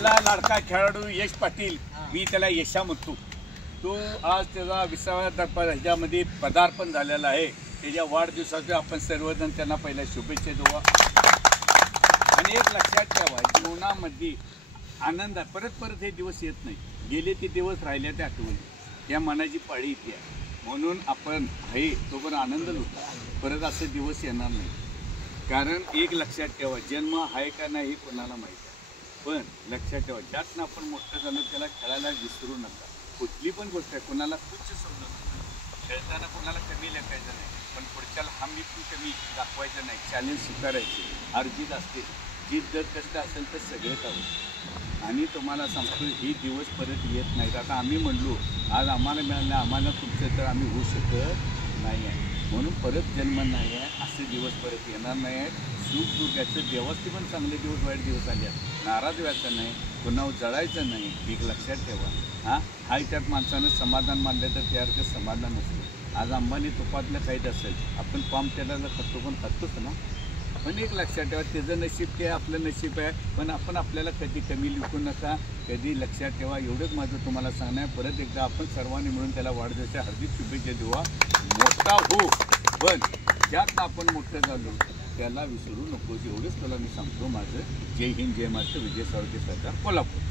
आपला लाडका खेळाडू यश पाटील, मी त्याला यशा म्हणतो. तो आज त्याचा 20व्या ह्याच्यामध्ये पदार्पण झालेला आहे. त्याच्या वाढदिवसाचे आपण सर्वजण त्यांना पहिल्या शुभेच्छा देऊ. आणि एक लक्षात ठेवा, जीवनामध्ये आनंद परत हे दिवस येत नाही. गेले ते दिवस राहिले ते आठवले, या मनाची पाळी येते. म्हणून आपण आहे तोपर्यंत आनंद लुटा. परत असे दिवस येणार नाही. कारण एक लक्षात ठेवा, जन्म आहे का नाही हे कोणाला माहीत आहे. पण लक्षात ठेवा, ज्यातनं आपण मोठं झालो त्याला खेळायला विसरू नका. कुठली पण गोष्ट आहे, कोणाला तुच्छ समजू नका. खेळताना कोणाला कमी लेखायचं नाही, पण पुढच्याला हमी पण कमी दाखवायचं नाही. चॅलेंज स्वीकारायचे. अर्जित असते, जीत जर कष्ट असेल तर सगळेच आहोत. आणि तुम्हाला सांगतो, ही दिवस परत येत नाहीत. आता आम्ही म्हणलो आज आम्हाला मिळालं, आम्हाला तुमचं तर आम्ही होऊ शकत नाही आहे. म्हणून परत जन्म नाही आहे, असे दिवस परत येणार नाही आहेत. सुख दुःखाचं देवाचे पण चांगले दिवस वाईट दिवस आले आहेत. नाराज व्हायचं नाही, पुन्हा जळायचं नाही. एक लक्षात ठेवा. हाय त्यात माणसानं समाधान मानलं तर त्यासारखं समाधान नसतं. आज अंबानी तुपातलं खायचं असेल, आपण पाम तेलाला खातो पण खातोच ना. पण एक लक्षात ठेवा, त्याचं नशीब ते आपलं नशीब आहे. पण आपण आपल्याला कधी कमी लिखू नका, कधी लक्षात ठेवा. एवढंच माझं तुम्हाला सांगणं आहे. परत एकदा आपण सर्वांनी मिळून त्याला वाढदिवसाच्या हार्दिक शुभेच्छा देवा. मोठा हो, पण ज्यात आपण मोठं झालो त्याला विसरू नकोस. एवढंच तुला मी सांगतो माझं. जय हिंद, जय महाराष्ट्र. विजय साळुंखे सरकार, कोल्हापूर.